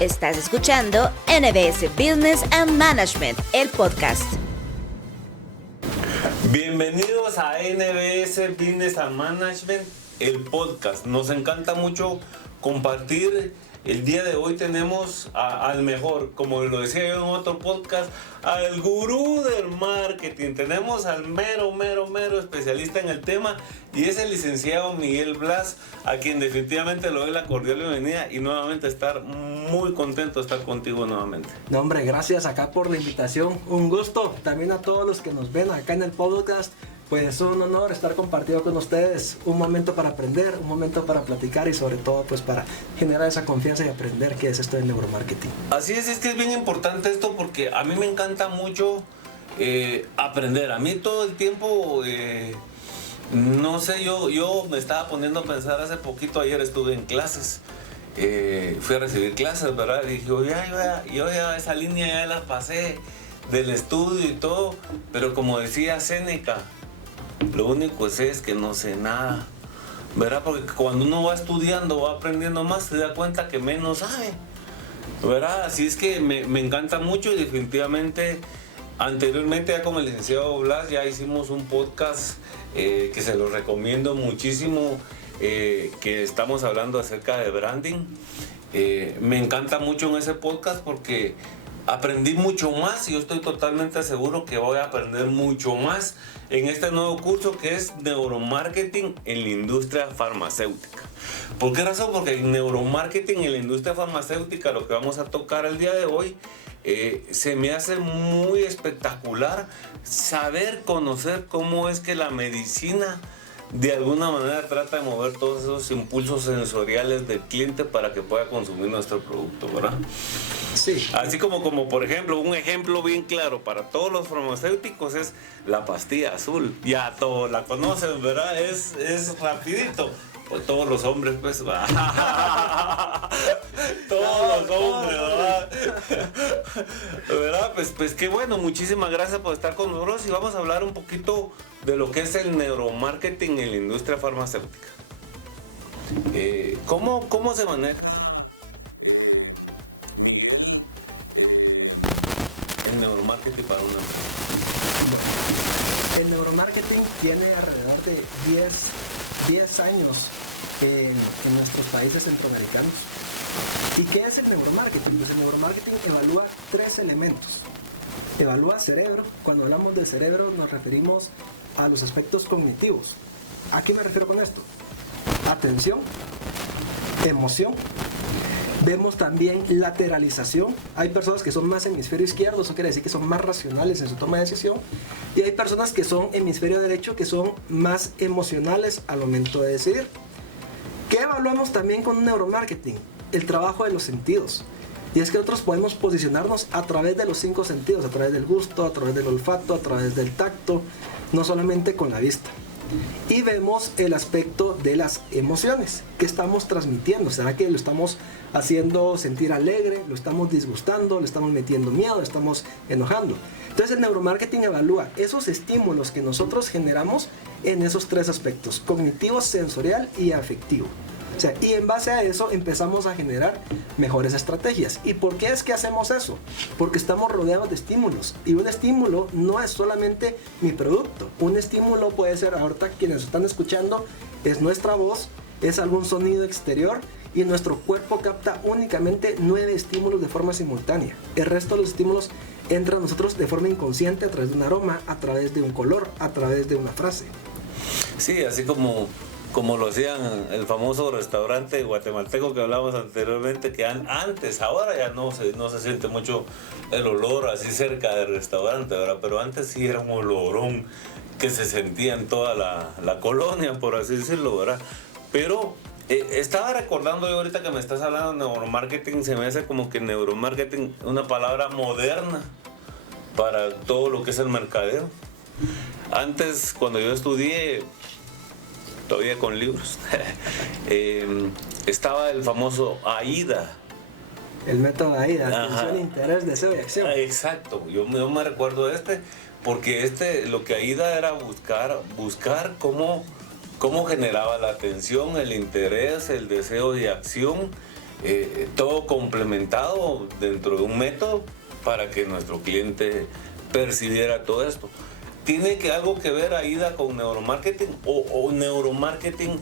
Estás escuchando NBS Business and Management, el podcast. Bienvenidos a NBS Business and Management, el podcast. Nos encanta mucho compartir. El día de hoy tenemos al mejor, como lo decía yo en otro podcast, al gurú del marketing. Tenemos al mero especialista en el tema y es el licenciado Miguel Blas, a quien definitivamente le doy la cordial bienvenida y nuevamente estar muy contento de estar contigo nuevamente. No, hombre, gracias acá por la invitación. Un gusto también a todos los que nos ven acá en el podcast. Pues es un honor estar compartido con ustedes, un momento para aprender, un momento para platicar y sobre todo pues para generar esa confianza y aprender qué es esto del neuromarketing. Así es que es bien importante esto porque a mí me encanta mucho aprender. A mí todo el tiempo, no sé, yo me estaba poniendo a pensar hace poquito, ayer estuve en clases, fui a recibir clases, ¿verdad? Y dije, yo ya esa línea ya la pasé del estudio y todo, pero como decía Séneca, lo único es que no sé nada, ¿verdad? Porque cuando uno va estudiando, va aprendiendo más, se da cuenta que menos sabe, ¿verdad? Así es que me encanta mucho y definitivamente, anteriormente ya con el licenciado Blas ya hicimos un podcast que se lo recomiendo muchísimo, que estamos hablando acerca de branding. Me encanta mucho en ese podcast porque aprendí mucho más y yo estoy totalmente seguro que voy a aprender mucho más en este nuevo curso que es Neuromarketing en la industria farmacéutica. ¿Por qué razón? Porque en Neuromarketing en la industria farmacéutica, lo que vamos a tocar el día de hoy, se me hace muy espectacular saber, conocer cómo es que la medicina de alguna manera trata de mover todos esos impulsos sensoriales del cliente para que pueda consumir nuestro producto, ¿verdad? Sí. Así como por ejemplo, un ejemplo bien claro para todos los farmacéuticos es la pastilla azul. Ya todos la conocen, ¿verdad? Es rapidito. Pues todos los hombres, pues, todos los hombres, ¿verdad? Pues qué bueno, muchísimas gracias por estar con nosotros y vamos a hablar un poquito de lo que es el neuromarketing en la industria farmacéutica. ¿Cómo se maneja el neuromarketing para una empresa? El neuromarketing tiene alrededor de 10 años en nuestros países centroamericanos. ¿Y qué es el neuromarketing? Pues el neuromarketing evalúa 3 elementos. Evalúa cerebro. Cuando hablamos de cerebro nos referimos a los aspectos cognitivos. ¿A qué me refiero con esto? Atención, emoción. Vemos también lateralización. Hay personas que son más hemisferio izquierdo, eso quiere decir que son más racionales en su toma de decisión. Y hay personas que son hemisferio derecho, que son más emocionales al momento de decidir. ¿Qué evaluamos también con un neuromarketing? El trabajo de los sentidos. Y es que nosotros podemos posicionarnos a través de los 5 sentidos, a través del gusto, a través del olfato, a través del tacto, no solamente con la vista. Y vemos el aspecto de las emociones. ¿Qué estamos transmitiendo? ¿Será que lo estamos haciendo sentir alegre? ¿Lo estamos disgustando? ¿Le estamos metiendo miedo? ¿Le estamos enojando? Entonces el neuromarketing evalúa esos estímulos que nosotros generamos en esos 3 aspectos: cognitivo, sensorial y afectivo. O sea, y en base a eso empezamos a generar mejores estrategias. ¿Y por qué es que hacemos eso? Porque estamos rodeados de estímulos. Y un estímulo no es solamente mi producto. Un estímulo puede ser, ahorita quienes están escuchando, es nuestra voz, es algún sonido exterior. Y nuestro cuerpo capta únicamente 9 estímulos de forma simultánea. El resto de los estímulos entran a nosotros de forma inconsciente a través de un aroma, a través de un color, a través de una frase. Sí, así como lo hacían el famoso restaurante guatemalteco que hablábamos anteriormente, que antes, ahora ya no se siente mucho el olor así cerca del restaurante, ¿verdad? Pero antes sí era un olorón que se sentía en toda la colonia, por así decirlo, ¿verdad? Pero estaba recordando yo ahorita que me estás hablando de neuromarketing, se me hace como que neuromarketing es una palabra moderna para todo lo que es el mercadeo. Antes, cuando yo estudié, todavía con libros, estaba el famoso AIDA. El método AIDA, atención, interés, deseo y acción. Exacto, yo me recuerdo porque lo que AIDA era buscar cómo generaba la atención, el interés, el deseo de acción todo complementado dentro de un método para que nuestro cliente percibiera todo esto. ¿Tiene algo que ver AIDA con neuromarketing o neuromarketing?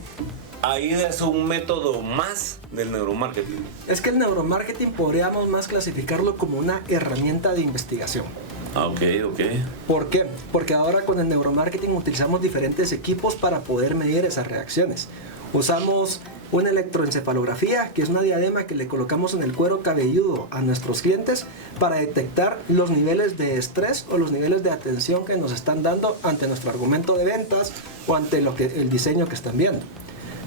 AIDA es un método más del neuromarketing. Es que el neuromarketing podríamos más clasificarlo como una herramienta de investigación. Ok. ¿Por qué? Porque ahora con el neuromarketing utilizamos diferentes equipos para poder medir esas reacciones. Usamos una electroencefalografía, que es una diadema que le colocamos en el cuero cabelludo a nuestros clientes para detectar los niveles de estrés o los niveles de atención que nos están dando ante nuestro argumento de ventas o ante el diseño que están viendo.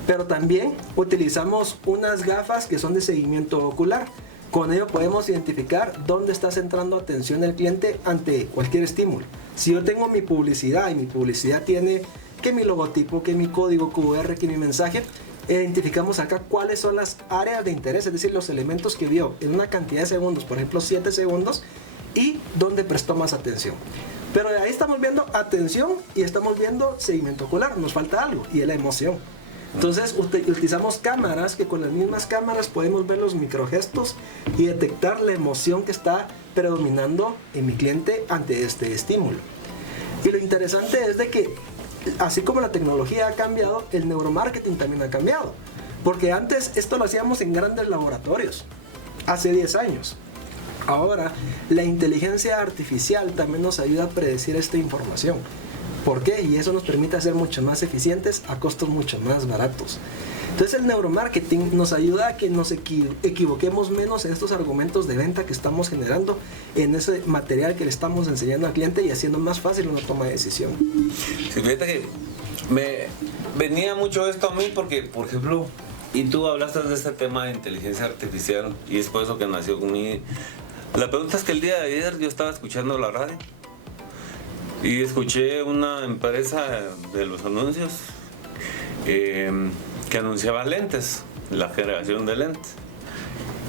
Pero también utilizamos unas gafas que son de seguimiento ocular. Con ello podemos identificar dónde está centrando atención el cliente ante cualquier estímulo. Si yo tengo mi publicidad y mi publicidad tiene que mi logotipo, que mi código QR, que mi mensaje, identificamos acá cuáles son las áreas de interés, es decir, los elementos que vio en una cantidad de segundos, por ejemplo 7 segundos, y dónde prestó más atención. Pero de ahí estamos viendo atención y estamos viendo seguimiento ocular, nos falta algo, y es la emoción. Entonces utilizamos cámaras, que con las mismas cámaras podemos ver los microgestos y detectar la emoción que está predominando en mi cliente ante este estímulo. Y lo interesante es de que, así como la tecnología ha cambiado, el neuromarketing también ha cambiado. Porque antes esto lo hacíamos en grandes laboratorios, hace 10 años. Ahora, la inteligencia artificial también nos ayuda a predecir esta información. ¿Por qué? Y eso nos permite ser mucho más eficientes a costos mucho más baratos. Entonces el neuromarketing nos ayuda a que nos equivoquemos menos en estos argumentos de venta que estamos generando, en ese material que le estamos enseñando al cliente y haciendo más fácil una toma de decisión. Sí, fíjate que me venía mucho esto a mí porque, por ejemplo, y tú hablaste de este tema de inteligencia artificial y es por eso que nació conmigo. La pregunta es que el día de ayer yo estaba escuchando la radio y escuché una empresa de los anuncios que anunciaba lentes, la generación de lentes.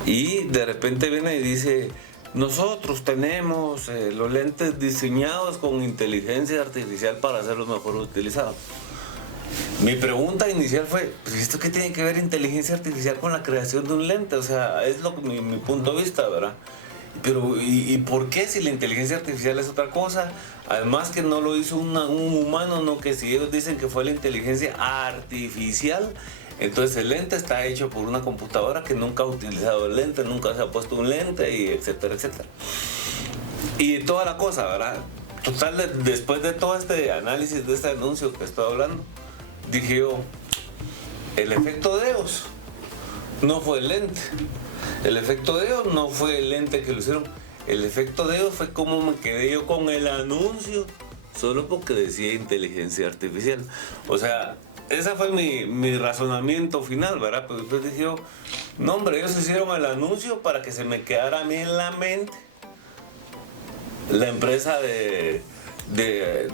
Y de repente viene y dice, nosotros tenemos los lentes diseñados con inteligencia artificial para ser los mejor utilizados. Mi pregunta inicial fue, pues ¿esto qué tiene que ver inteligencia artificial con la creación de un lente? O sea, es mi punto de vista, ¿verdad? Pero, ¿y por qué si la inteligencia artificial es otra cosa? Además que no lo hizo un humano, no, que si ellos dicen que fue la inteligencia artificial, entonces el lente está hecho por una computadora que nunca ha utilizado el lente, nunca se ha puesto un lente, y etcétera, etcétera. Y toda la cosa, ¿verdad? Total, después de todo este análisis de este anuncio que estoy hablando, dije yo, el efecto de EOS no fue el lente. El efecto de EOS no fue el lente que lo hicieron. El efecto de EOS fue como me quedé yo con el anuncio, solo porque decía inteligencia artificial. O sea, ese fue mi razonamiento final, ¿verdad? Pero después dije yo, no hombre, ellos hicieron el anuncio para que se me quedara a mí en la mente la empresa de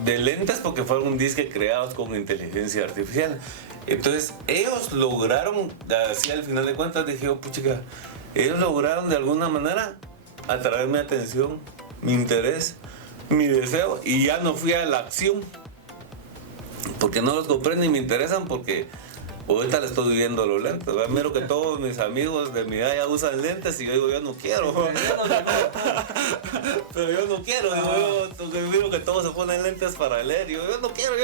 lentes, porque fueron disques creados con inteligencia artificial. Entonces ellos lograron, así al final de cuentas dije yo, puchica, ellos lograron de alguna manera atraer mi atención, mi interés, mi deseo, y ya no fui a la acción porque no los compré ni me interesan, porque ahorita le estoy viendo los lentes, ¿verdad? Miro que todos mis amigos de mi edad ya usan lentes y yo digo, yo no quiero. Pero yo no quiero, yo miro que todos se ponen lentes para leer, yo no quiero.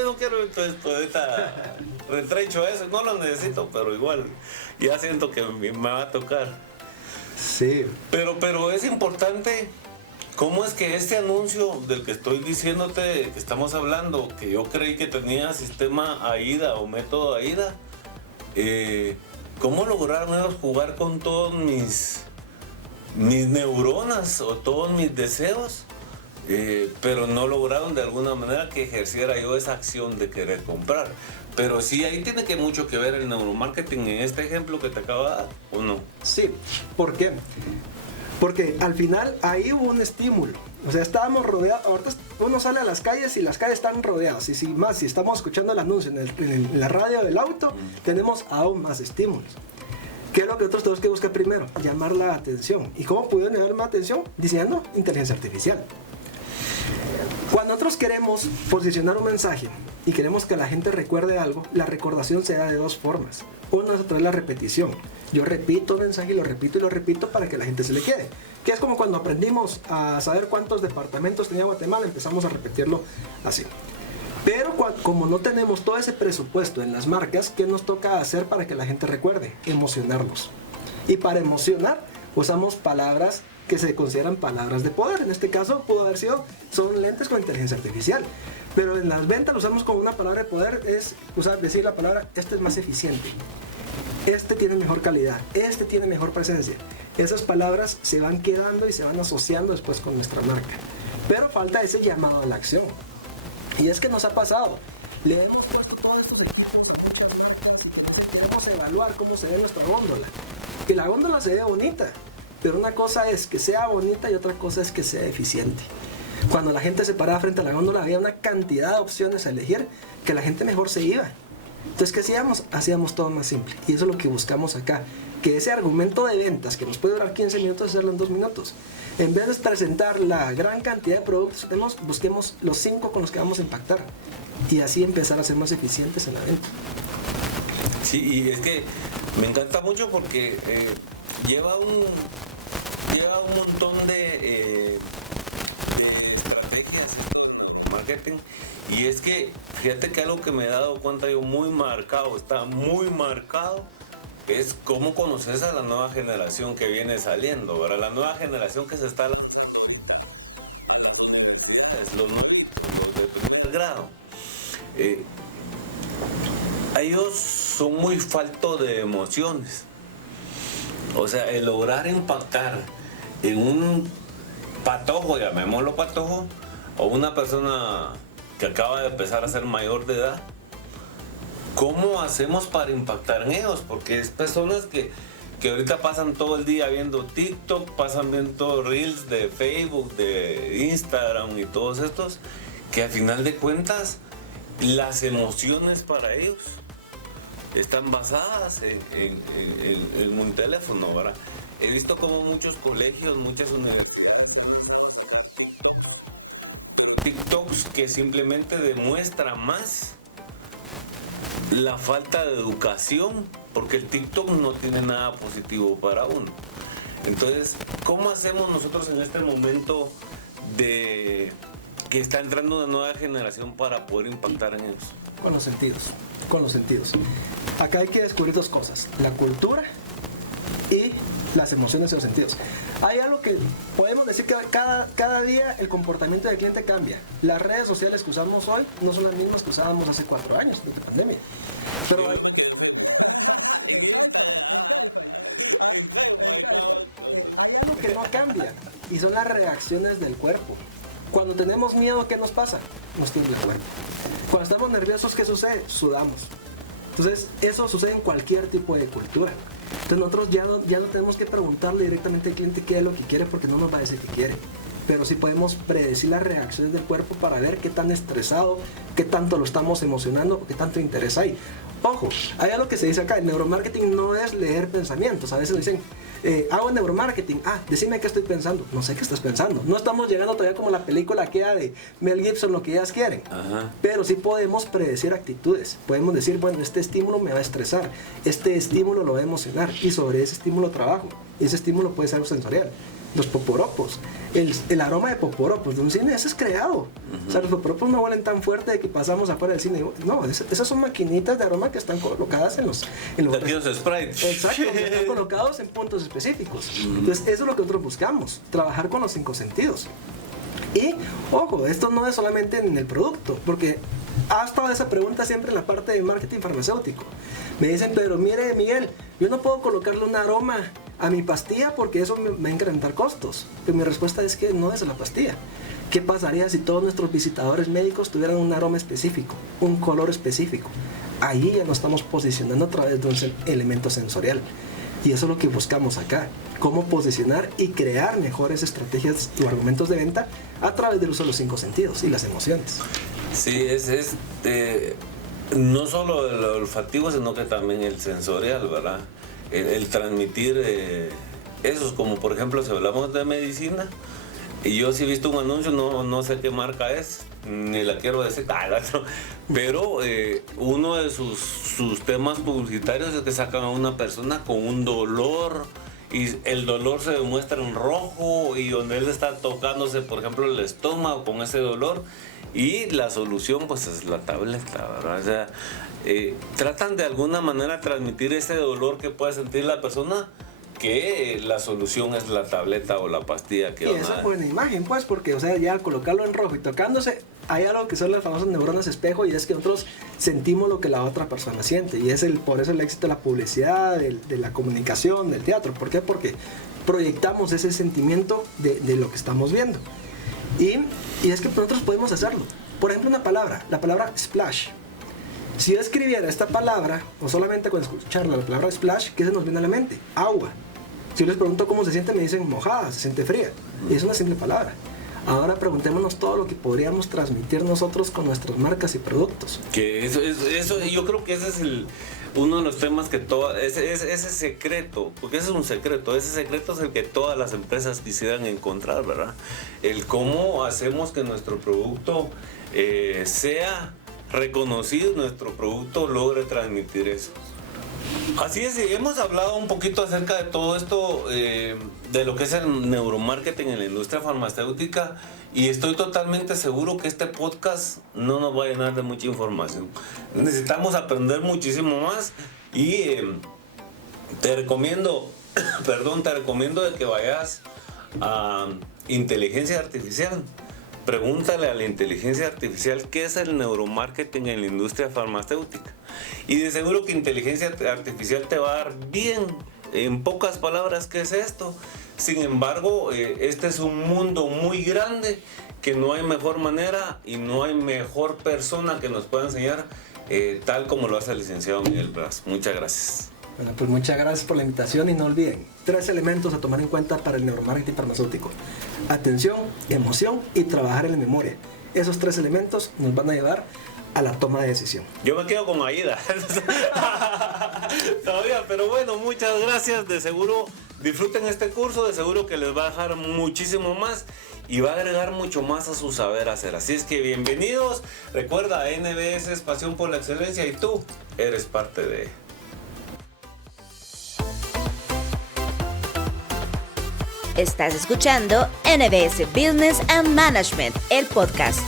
Entonces pues, ahorita retrecho eso, no lo necesito, pero igual ya siento que me va a tocar. Sí. Pero es importante cómo es que este anuncio del que estoy diciéndote que estamos hablando, que yo creí que tenía sistema AIDA o método AIDA, cómo lograron ellos jugar con todos mis neuronas o todos mis deseos, pero no lograron de alguna manera que ejerciera yo esa acción de querer comprar. Pero sí, ahí tiene que mucho que ver el neuromarketing en este ejemplo que te acabo de dar, ¿o no? Sí, ¿por qué? Porque al final ahí hubo un estímulo. O sea, estábamos rodeados. Ahorita uno sale a las calles y las calles están rodeadas. Y si estamos escuchando el anuncio en la radio del auto, tenemos aún más estímulos. ¿Qué es lo que nosotros tenemos que buscar primero? Llamar la atención. ¿Y cómo pudieron llamar la atención? Diseñando inteligencia artificial. Cuando nosotros queremos posicionar un mensaje y queremos que la gente recuerde algo, la recordación se da de dos formas. Una es a través de la repetición. Yo repito un mensaje y lo repito para que la gente se le quede. Que es como cuando aprendimos a saber cuántos departamentos tenía Guatemala, empezamos a repetirlo así. Pero como no tenemos todo ese presupuesto en las marcas, ¿qué nos toca hacer para que la gente recuerde? Emocionarlos. Y para emocionar usamos palabras que se consideran palabras de poder. En este caso pudo haber sido, son lentes con inteligencia artificial. Pero en las ventas lo usamos como una palabra de poder, es decir la palabra, este es más eficiente, este tiene mejor calidad, este tiene mejor presencia. Esas palabras se van quedando y se van asociando después con nuestra marca. Pero falta ese llamado a la acción. Y es que nos ha pasado, le hemos puesto todos estos equipos a muchas marcas y queremos evaluar cómo se ve nuestra góndola. Que la góndola se vea bonita, pero una cosa es que sea bonita y otra cosa es que sea eficiente. Cuando la gente se paraba frente a la góndola había una cantidad de opciones a elegir que la gente mejor se iba. Entonces, ¿qué hacíamos? Hacíamos todo más simple. Y eso es lo que buscamos acá. Que ese argumento de ventas que nos puede durar 15 minutos, hacerlo en 2 minutos. En vez de presentar la gran cantidad de productos que tenemos, busquemos los 5 con los que vamos a impactar. Y así empezar a ser más eficientes en la venta. Sí, y es que me encanta mucho porque lleva un montón de estrategias esto del marketing. Y es que, fíjate que algo que me he dado cuenta yo está muy marcado, es cómo conoces a la nueva generación que viene saliendo, ¿verdad? La nueva generación que se está a las universidades, los de primer grado. Ellos son muy faltos de emociones. O sea, el lograr impactar en un patojo, llamémoslo patojo, o una persona que acaba de empezar a ser mayor de edad, ¿cómo hacemos para impactar en ellos? Porque es personas que ahorita pasan todo el día viendo TikTok, pasan viendo Reels de Facebook, de Instagram y todos estos, que al final de cuentas las emociones para ellos están basadas en un teléfono, ¿verdad? He visto como muchos colegios, muchas universidades, TikToks que simplemente demuestra más la falta de educación, porque el TikTok no tiene nada positivo para uno. Entonces, ¿cómo hacemos nosotros en este momento de que está entrando una nueva generación para poder impactar en ellos? Con los sentidos. Acá hay que descubrir 2 cosas, la cultura y las emociones y los sentidos. Hay algo que podemos decir que cada día el comportamiento del cliente cambia. Las redes sociales que usamos hoy no son las mismas que usábamos hace 4 años de pandemia. Pero hay algo que no cambia y son las reacciones del cuerpo. Cuando tenemos miedo, ¿qué nos pasa? Nos tiembla el cuerpo. Cuando estamos nerviosos, ¿qué sucede? Sudamos. Entonces, eso sucede en cualquier tipo de cultura. Entonces, nosotros ya no tenemos que preguntarle directamente al cliente qué es lo que quiere, porque no nos va a decir qué quiere. Pero sí podemos predecir las reacciones del cuerpo para ver qué tan estresado, qué tanto lo estamos emocionando, qué tanto interés hay. Ojo, hay algo que se dice acá, el neuromarketing no es leer pensamientos. A veces dicen, hago neuromarketing, decime qué estoy pensando. No sé qué estás pensando. No estamos llegando todavía como la película que de Mel Gibson, lo que ellas quieren. Ajá. Pero sí podemos predecir actitudes. Podemos decir, bueno, este estímulo me va a estresar, este estímulo lo va a emocionar, y sobre ese estímulo trabajo. Y ese estímulo puede ser sensorial. Los poporopos, el aroma de poporopos de un cine, ese es creado. Uh-huh. O sea, los poporopos no huelen tan fuerte de que pasamos afuera del cine. No, esas son maquinitas de aroma que están colocadas en los sprites. Exacto, que están colocados en puntos específicos. Uh-huh. Entonces, eso es lo que nosotros buscamos, trabajar con los 5 sentidos. Y, ojo, esto no es solamente en el producto, porque ha estado esa pregunta siempre en la parte de marketing farmacéutico. Me dicen, pero mire, Miguel, yo no puedo colocarle un aroma a mi pastilla porque eso me va a incrementar costos. Pero mi respuesta es que no es la pastilla. ¿Qué pasaría si todos nuestros visitadores médicos tuvieran un aroma específico, un color específico? Ahí ya nos estamos posicionando a través de un elemento sensorial. Y eso es lo que buscamos acá. Cómo posicionar y crear mejores estrategias o argumentos de venta a través del uso de los 5 sentidos y las emociones. Sí, no solo el olfativo, sino que también el sensorial, ¿verdad? El transmitir esos, como por ejemplo, si hablamos de medicina, Y yo sí he visto un anuncio, no sé qué marca es, ni la quiero decir, pero uno de sus temas publicitarios es que sacan a una persona con un dolor y el dolor se demuestra en rojo y donde él está tocándose, por ejemplo, el estómago con ese dolor y la solución pues es la tableta, ¿verdad? O sea, tratan de alguna manera transmitir ese dolor que puede sentir la persona, que la solución es la tableta o la pastilla que y esa buena imagen, pues, porque, o sea, ya al colocarlo en rojo y tocándose, hay algo que son las famosas neuronas espejo, y es que nosotros sentimos lo que la otra persona siente, y es por eso el éxito de la publicidad, de la comunicación, del teatro. ¿Por qué? Porque proyectamos ese sentimiento de lo que estamos viendo. Y es que nosotros podemos hacerlo. Por ejemplo, la palabra splash. Si yo escribiera esta palabra, o solamente con escuchar la palabra splash, ¿qué se nos viene a la mente? Agua. Si yo les pregunto cómo se siente, me dicen mojada, se siente fría. Y es una simple palabra. Ahora preguntémonos todo lo que podríamos transmitir nosotros con nuestras marcas y productos. Que eso yo creo que ese es uno de los temas que ese secreto, porque ese es un secreto, ese secreto es el que todas las empresas quisieran encontrar, ¿verdad? El cómo hacemos que nuestro producto sea reconocido, nuestro producto logre transmitir eso. Así es, hemos hablado un poquito acerca de todo esto, de lo que es el neuromarketing en la industria farmacéutica, y estoy totalmente seguro que este podcast no nos va a llenar de mucha información. Necesitamos aprender muchísimo más y te recomiendo de que vayas a inteligencia artificial. Pregúntale a la inteligencia artificial qué es el neuromarketing en la industria farmacéutica. Y de seguro que inteligencia artificial te va a dar bien, en pocas palabras, qué es esto. Sin embargo, este es un mundo muy grande que no hay mejor manera y no hay mejor persona que nos pueda enseñar tal como lo hace el licenciado Miguel Braz. Muchas gracias. Bueno, pues muchas gracias por la invitación y no olviden 3 elementos a tomar en cuenta para el neuromarketing farmacéutico: atención, emoción y trabajar en la memoria. Esos 3 elementos nos van a llevar a la toma de decisión. Yo me quedo con Aida todavía, pero bueno, muchas gracias. De seguro disfruten este curso, de seguro que les va a dejar muchísimo más y va a agregar mucho más a su saber hacer. Así es que bienvenidos. Recuerda, NBS es pasión por la excelencia y tú eres parte de... Estás escuchando NBS Business and Management, el podcast.